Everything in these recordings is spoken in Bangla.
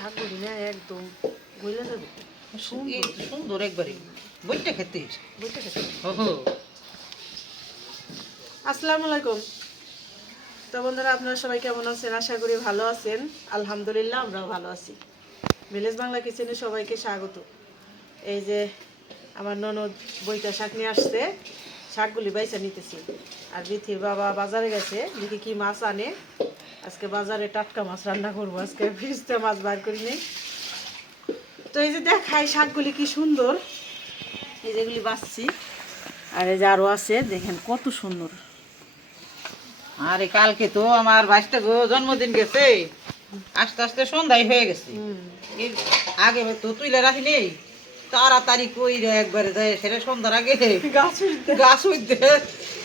শাকগুলি না একদম গইলা যাবে। সুন্দর একবারে বইটা খেতে বইটা খেতে। ওহো। আসসালামু আলাইকুম। তো বন্ধুরা, আপনারা সবাই কেমন আছেন? আশা করি ভালো আছেন। আলহামদুলিল্লাহ আমরাও ভালো আছি। ভিলেজ বাংলা কিচেনে সবাইকে স্বাগত। এই যে আমার ননদ বইটা শাক নিয়ে আসছে, শাকগুলি বাইচা নিতেছি। আর বিথির বাবা বাজারে গেছে, দেখি কি মাছ আনে। আজকে বাজারে টাটকা মাছ রান্না করবো, আজকে ফ্রিজতে মাছ বার করি নেই। তো এই যে দেখাই শাকগুলি কি সুন্দর, এই যেগুলি বাছছি। আর এই যে আরো আছে, দেখেন কত সুন্দর। আরে কালকে তো আমার ভাইটা গো জন্মদিন গেছে, আস্তে আস্তে সন্ধ্যায় হয়ে গেছে। এর আগে তো তুইলে রাখি নেই, তাড়াতাড়ি কই একবারে যায় সেটা সন্ধ্যার আগে গাছ হইতে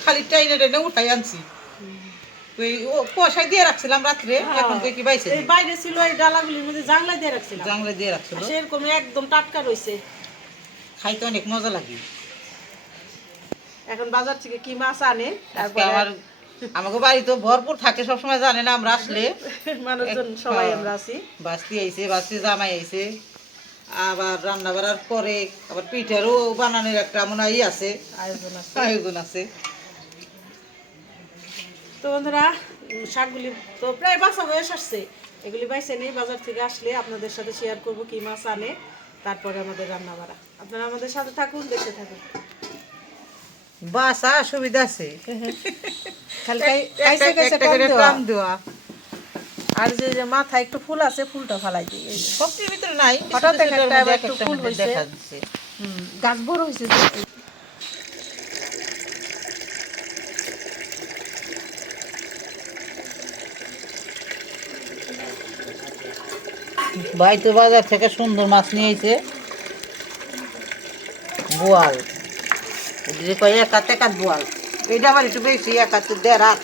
খালি টাইনে টাইনে উঠাই আনছি। ওই ও কুয়াশায় দিয়ে রাখছিলাম রাত্রে, এখন তো কি বাইছে এই বাইরে ছিল, এই ডালাগুলির মধ্যে জাংলা দিয়ে রাখছিলাম, জাংলা দিয়ে রাখছিল, সেরকম একদম টাটকা রইছে। খাইতে অনেক মজা লাগে। এখন বাজার থেকে কি মাছ আনে, আজকে আমার আমাকে বাড়ি তো ভরপুর থাকে, সবসময় জানে না আমরা আসলে মানুষজন সবাই আমরা আছি। বাস্তি আইছে, বাস্তি জামাই আইছে, আবার রান্না বাড়ার পরে আবার পিঠারও বানানোর একটা মনে হয় আছে, আয়োজন আছে। তো বন্ধুরা, শাকগুলি তো প্রায় বাছা বয়স আসছে, এগুলি বাইছে নেই। বাজার থেকে আসলে আপনাদের সাথে শেয়ার করব কি মাছ আনে, তারপরে আমাদের রান্না বাড়া। আপনারা আমাদের সাথে থাকুন, দেখতে থাকুন। বাসা সুবিধা আছে, খালি টান দেওয়া। আর যে যে মাথায় একটু ফুল আছে, ফুলটা ফালাই দিই। সবটির ভিতরে নাই, হঠাৎ একটা একটু ফুল হয়েছে, দেখা যাচ্ছে। গাছ বড় হয়েছে। ভাই তো বাজার থেকে সুন্দর মাছ নিয়ে এসে, বোয়াল এক হাত এক হাত বোয়াল, এইটা আবার একটু বেশি, এক হাত 1.5 হাত।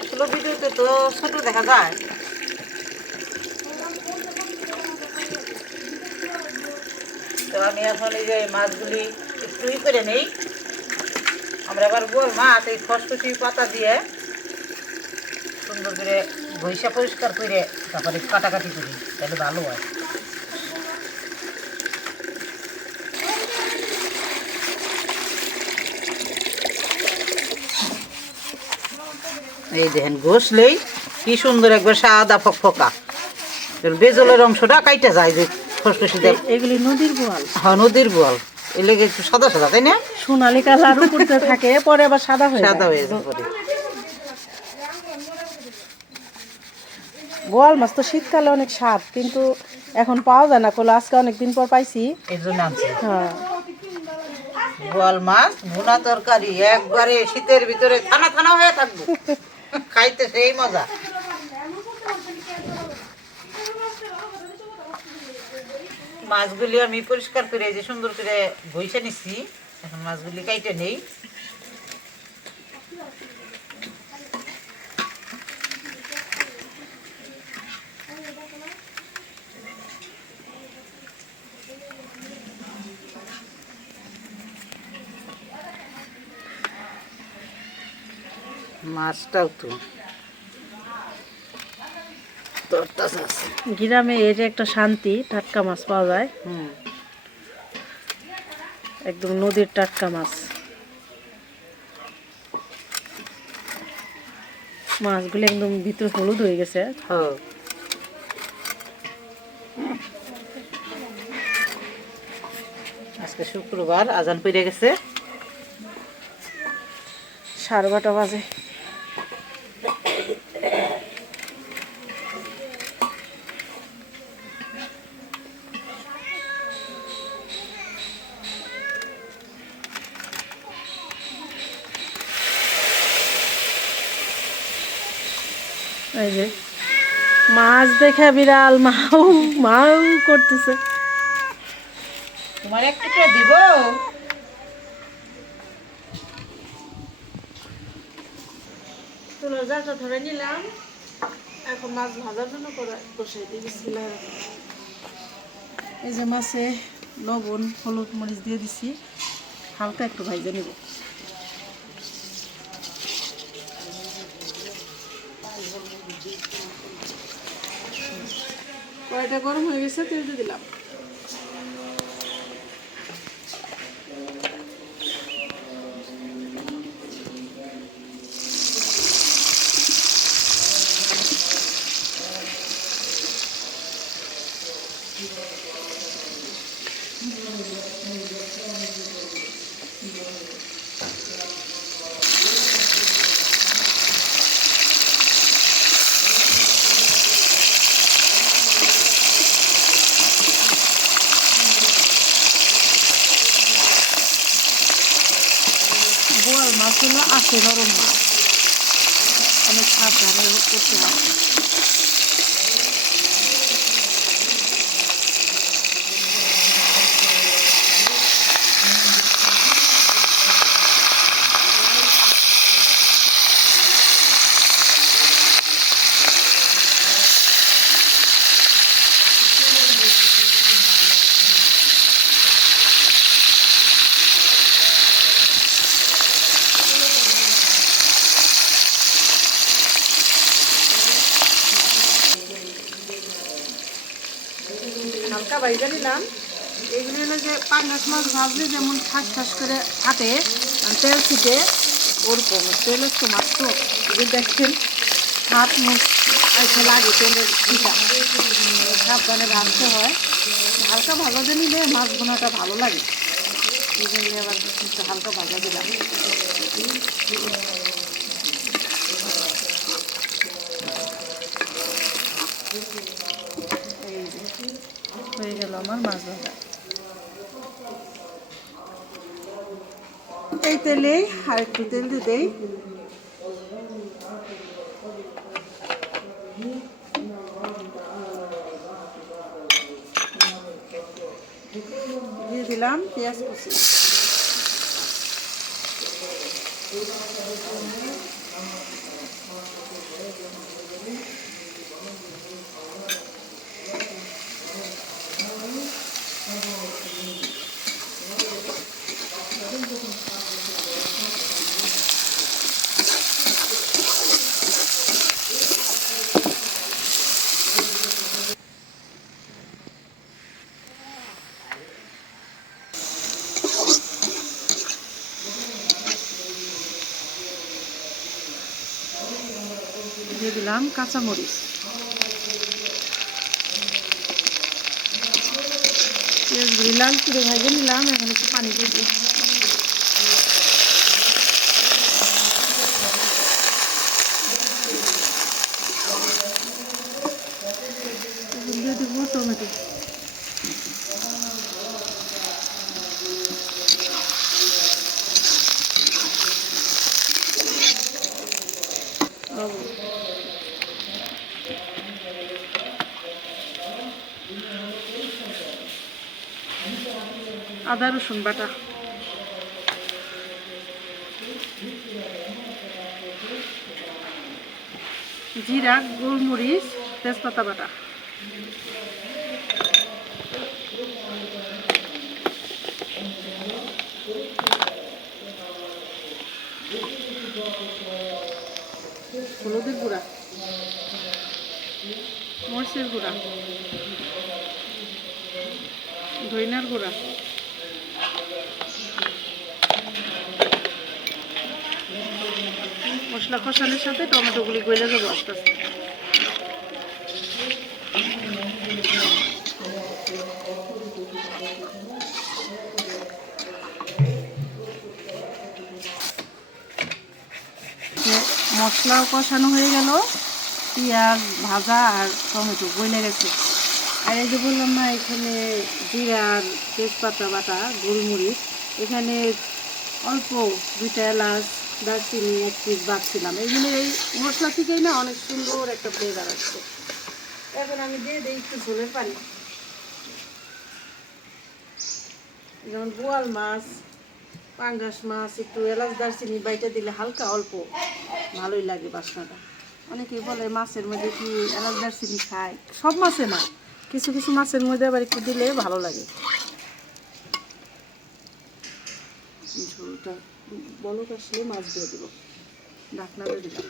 আসলে ভিডিওতে তো ছোট দেখা যায়। তো আমি এখন এই যে মাছগুলি একটু করে নেই। আমরা আবার বোয়াল মাছ এই খসখসি পাতা দিয়ে সুন্দর করে ঘষা পরিষ্কার করে তারপরে কাটাকাটি করি, তাহলে ভালো হয়। এই দেখেন ঘষলেই কি সুন্দর একবার সাদা ফকফকা, বেজলের অংশটা কাইটা যায় যে খসখসি দেয়। এগুলি নদীর বোয়াল। হ্যাঁ, নদীর বোয়াল। এর লেগে একটু সাদা সাদা, তাই না? সোনালী কালার উপরতে থাকে, পরে আবার সাদা হয়ে সাদা যায়। হয়ে যায় পরে। বোয়াল মাছ তো শীতকালে অনেক স্বাদ, কিন্তু এখন পাওয়া যায় না। কোলা আজকে অনেকদিন পর পাইছি, এর জন্য আনছি। হ্যাঁ। বোয়াল মাছ ভুনা তরকারি একবারে শীতের ভিতরে থানা থানা হয়ে থাকবো, খাইতে সেই মজা। মাছগুলি আমি পরিষ্কার করে যে সুন্দর করে ঘষে নিচ্ছি, এখন মাছগুলি কাইটে নেই। মাছটাও তো গ্রামে এর একটা শান্তি, টাটকা মাছ পাওয়া যায়। একদম নদীর টাটকা মাছ। মাছগুলো একদম ভিতরে হলুদ হয়ে গেছে। আজকে শুক্রবার, আজান পড়ে গেছে, 12:30 বাজে। এই যে মাছ দেখে বিড়াল মাউ মাউ করতেছে। তোমার একটু করে দিব। তুলো জালটা ধরে নিলাম, এখন মাছ ভাজার জন্য বসাই দিই। বিসমিল্লাহির রহমানির রহিম। এই যে মাছে লবণ হলুদ মরিচ দিয়ে দিছি, হালকা একটু ভাজে নেব। কড়াইটা গরম হয়ে গেছে, তেল দিয়ে দিলাম। বোয়াল মাছ হলো আছে নরম মাছ, অনেক সাবধানে করতে হবে। হালকা ভাজা নিলাম। এগুলো হলো যে পাঙ্গাস মাছ ভাজলে যেমন ঠাস ঠাস করে ফাটে, তেল ছিটে, ওরকম তেল হচ্ছে মাছ তো এগুলো দেখছেন হাত মুখ এসে লাগে তেলের ছিটা, সাবধানে ভাজতে হয়। হালকা ভাজাতে নিলে মাছ বোনাটা ভালো লাগে, এই জন্য আবার একটু হালকা ভাজা দিলাম। এই যে হয়ে গেল আমার মাছ ভাজা। এই তেলে আর একটু তেল দিতেই দিয়ে দিলাম পেঁয়াজ কুচি। দিয়ে দিলাম কাঁচামরিচ, পেঁয়াজগুলি লাল করে ভেজে নিলাম। এখন একটু পানি দিয়ে দিই। দিয়ে দিব টমেটো, আদা রসুন বাটা, জিরা, গোলমরিচ, তেজপাতা বাটা, হলুদের গুঁড়া, মরিচের গুঁড়া, ধনিয়ার গুঁড়া, মশলা কষানোর সাথে টমেটোগুলি গলে যাবো আস্তে আস্তে। মশলাও কষানো হয়ে গেল, পেঁয়াজ ভাজা আর টমেটো গলে গেছে। আর এই যে বললাম না, এখানে জিরা আর তেজপাতা বাটা, গোলমরিচ, এখানে অল্প 2টা এলাচ, দারচিনি, 1 পিস বাটছিলাম। এইগুলো এই মশলা থেকেই না অনেক সুন্দর একটা ফ্লেভার আসছে। এখন আমি দিয়ে দিই একটু ঝোলের পানি। যেমন বোয়াল মাছ, পাঙ্গাস মাছ, একটু এলাচ দারচিনি বাইটা দিলে হালকা অল্প ভালোই লাগে বাসনাটা। অনেকেই বলে মাছের মধ্যে কি এলাচ দারচিনি খায়, সব মাছে না, কিছু কিছু মাছের মধ্যে আবার একটু দিলে ভালো লাগে। ঝোলটা বলক আসলে মাছ দিয়ে দেব, ঢাকনা দিয়ে দিলাম।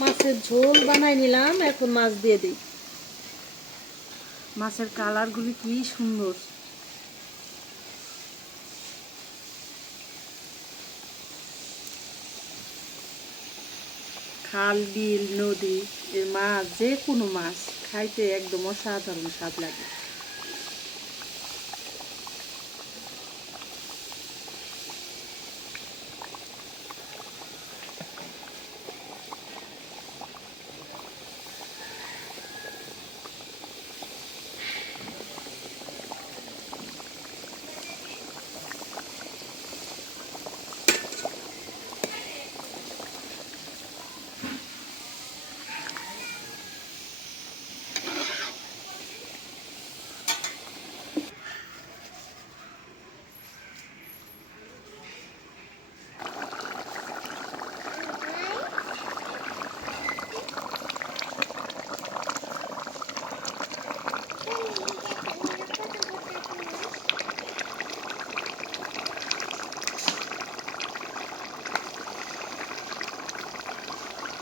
মাছের ঝোল বানাই নিলাম, এখন মাছ দিয়ে দিই। মাছের কালারগুলি কি সুন্দর। খাল বিল নদী এর মাছ, যে কোনো মাছ খাইতে একদম অসাধারণ স্বাদ লাগে।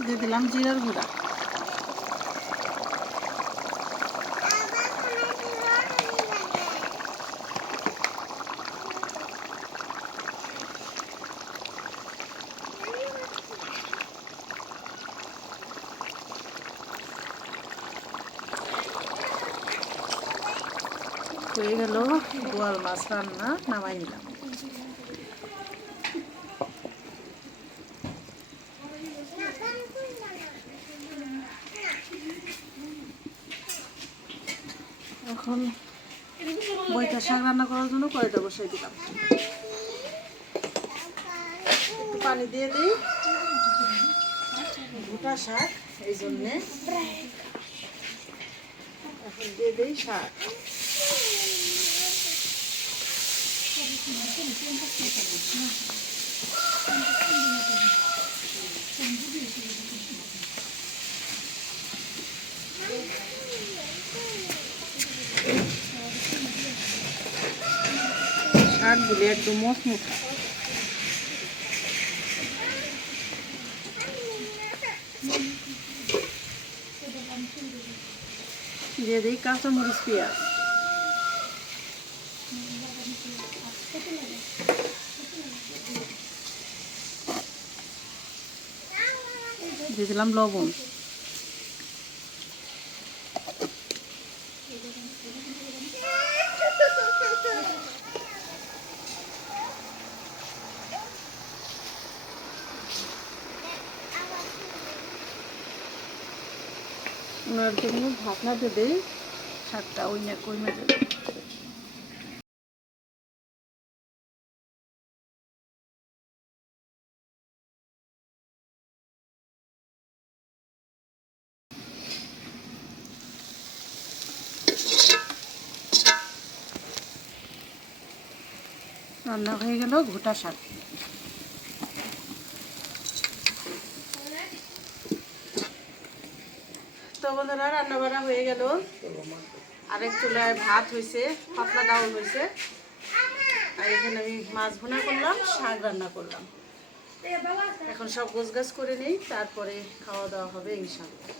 দিয়ে দিলাম জিরার গুঁড়া। হয়ে গেল বোয়াল মাছ রান্না, নামাই নিলাম। এখন বইটা শাক রান্না করার জন্য কড়াইটা বসাই দিলাম। একটু পানি দিয়ে দিই, গোটা শাক এই জন্যে। এখন দিয়ে দিই শাক। শাকগুলি একদম মচমচা। দিয়ে দিই কাঁচামরিচ পেঁয়াজ। দিয়ে দিলাম লবণ। ওনার জন্য ঢাকনা দিয়ে দিই, শাকটা ওই না কমে দেবে। রান্না হয়ে গেল গোটা শাক। তো বন্ধুরা রান্না বান্না হয়ে গেল। আরেক চুলায় ভাত হয়েছে, পাতলা ডাউল হয়েছে, আর এখানে আমি মাছ ভুনা করলাম, শাক রান্না করলাম। এখন সব গোছগাছ করে নিই, তারপরে খাওয়া দাওয়া হবে ইনশাআল্লাহ।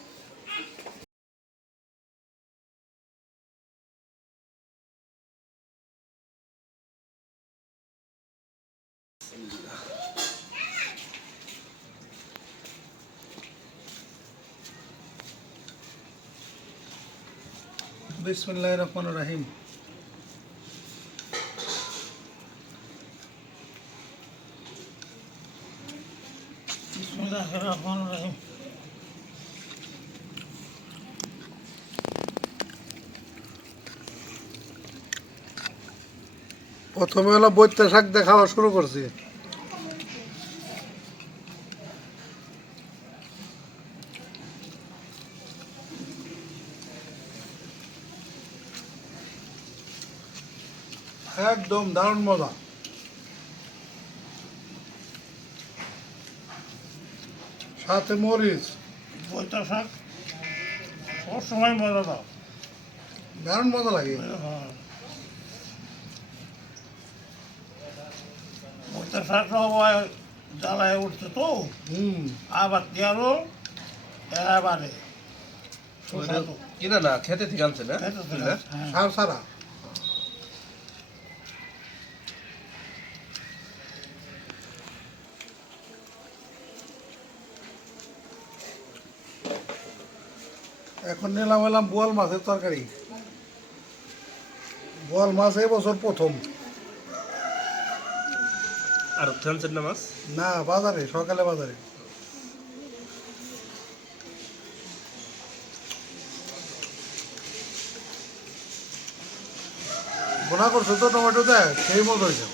বিসমিল্লাহির রহমানির রহিম। বিসমিল্লাহির রহমানির রহিম। প্রথমে হলো বৈত্যা শাক দিয়ে খাওয়া শুরু করছি। একদম দারুণ মজা। সাথে মরিচ। বৈতা শাক সবসময় মজা দাও। দারুণ মজা লাগে। বৈতা শাক সবাই জ্বালায় উঠছে তো, হুম। আবার তেরো এবারে সুস্বাদু। কিনা না খেতে থেকে আনছে না খেতে থেকে না? আনছে, হ্যাঁ। সার সারা এখন নিলাম এলাম বোয়াল মাছের তরকারি। বোয়াল মাছ এবছর প্রথম। আর আনছেন না মাছ না, বাজারে, সকালে বাজারে। বোনা করছো তো টমেটো দেয়, সেই মতো হয়েছে।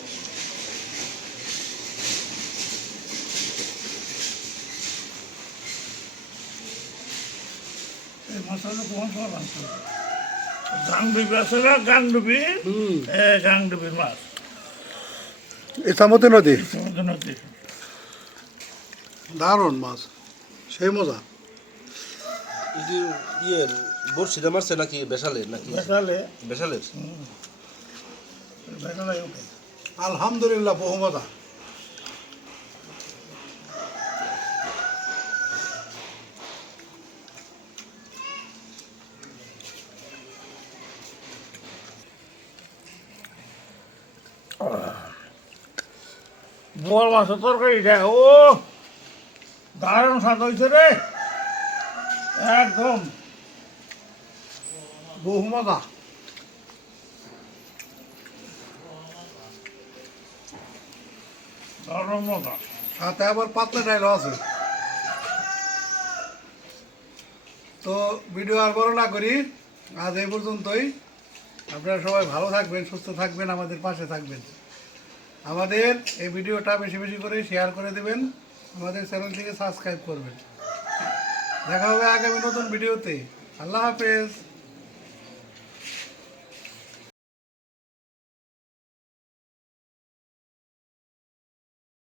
এই মাছটা কোন সব আনছে? গাংডুবি আছে না, গাংডুবি? গাংডুবির মাছ ইসামতি নদী, সমুদ্র নদী। দারুণ মাছ, সেই মজা। ইয়ে বড়শিতে মারছে নাকি বেশালের নাকি বেসালে বেশালের বেসালে ওকে আলহামদুলিল্লাহ, বহু মজা। বোয়াল মাছের তরকারি দেখ, ও দারুণ স্বাদ হয়েছে রে, একদম বহু মজা। দারুণ মজা। সাথে আবার পাতলা ডাইলও আছে। তো ভিডিও আর বড় না করি, আজ এই পর্যন্তই। আপনারা সবাই ভালো থাকবেন, সুস্থ থাকবেন, আমাদের পাশে থাকবেন। আমাদের এই ভিডিওটা বেশি বেশি করে শেয়ার করে দেবেন, আমাদের চ্যানেলটিকে সাবস্ক্রাইব করবেন। দেখা হবে আগামী নতুন ভিডিওতে। আল্লাহ হাফেজ।